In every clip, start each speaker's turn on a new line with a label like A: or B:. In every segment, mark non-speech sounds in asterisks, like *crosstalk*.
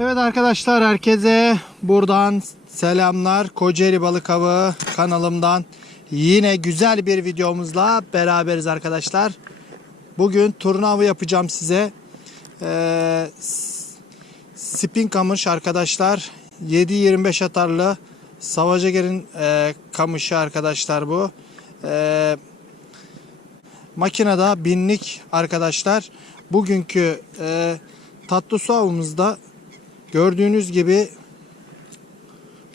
A: Evet arkadaşlar herkese buradan selamlar. Kocaeli Balık Avı kanalımdan yine güzel bir videomuzla beraberiz arkadaşlar. Bugün turna avı yapacağım size. Ee, spin kamış arkadaşlar. 7-25 atarlı Savacager'in e, kamışı arkadaşlar bu. Ee, makinede binlik arkadaşlar. Bugünkü e, tatlı su avımızda gördüğünüz gibi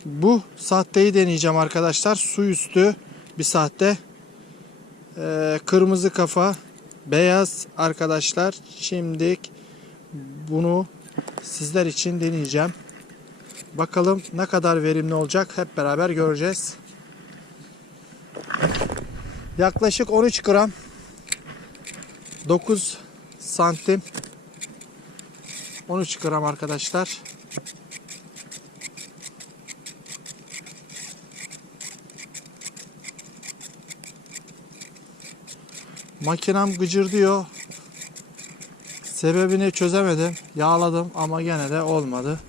A: bu sahteyi deneyeceğim arkadaşlar. Su üstü bir sahte. E, kırmızı kafa beyaz arkadaşlar. Şimdi bunu sizler için deneyeceğim. Bakalım ne kadar verimli olacak hep beraber göreceğiz. Yaklaşık 13 gram 9 santim 13 gram arkadaşlar. Makinem gıcırdıyor. Sebebini çözemedim. Yağladım ama gene de olmadı.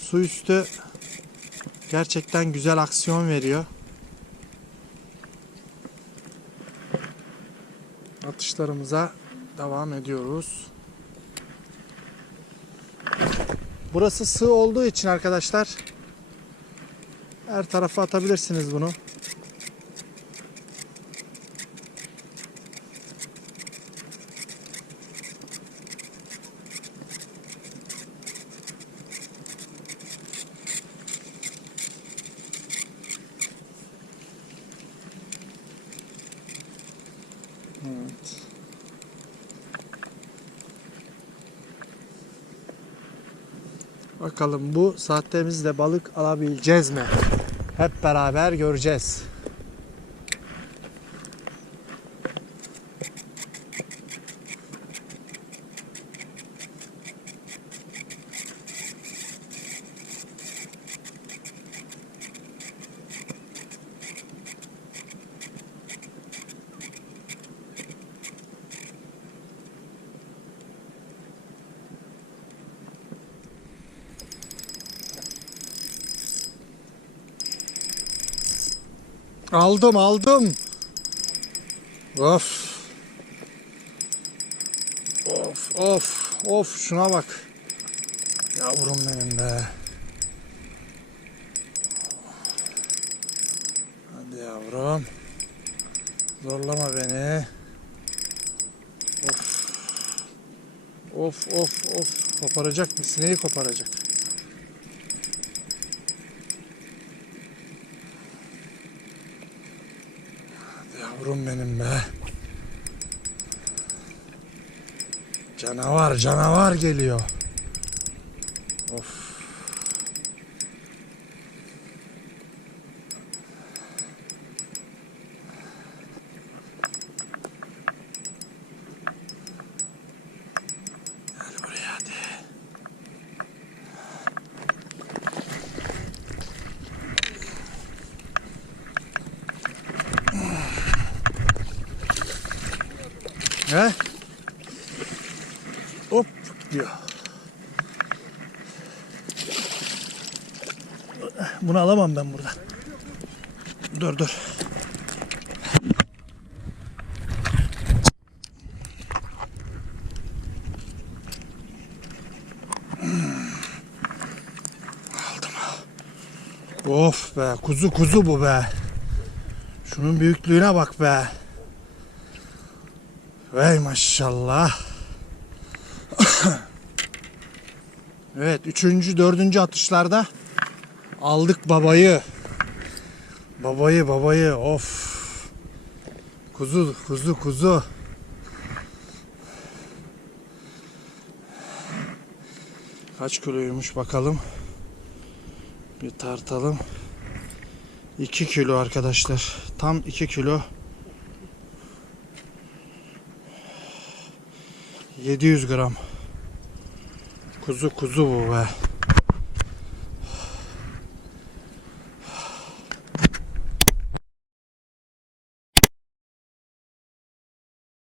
A: Su üstü gerçekten güzel aksiyon veriyor. Atışlarımıza devam ediyoruz. Burası sığ olduğu için arkadaşlar her tarafa atabilirsiniz bunu. Evet. Bakalım bu saatemizle balık alabileceğiz mi? Hep beraber göreceğiz. Aldım aldım. Of. Of of of şuna bak. Yavrum benim be. Hadi yavrum. Zorlama beni. Of. Of of of. Koparacak mı? Sineği koparacak. Yavrum benim be. Canavar canavar geliyor. Of. He? Hop gidiyor. Bunu alamam ben buradan. Dur dur. Of be kuzu kuzu bu be. Şunun büyüklüğüne bak be. Vay maşallah. *coughs* evet, üçüncü, dördüncü atışlarda aldık babayı. Babayı, babayı. Of. Kuzu, kuzu, kuzu. Kaç kiloymuş bakalım. Bir tartalım. 2 kilo arkadaşlar. Tam 2 kilo. 700 gram. Kuzu kuzu bu be.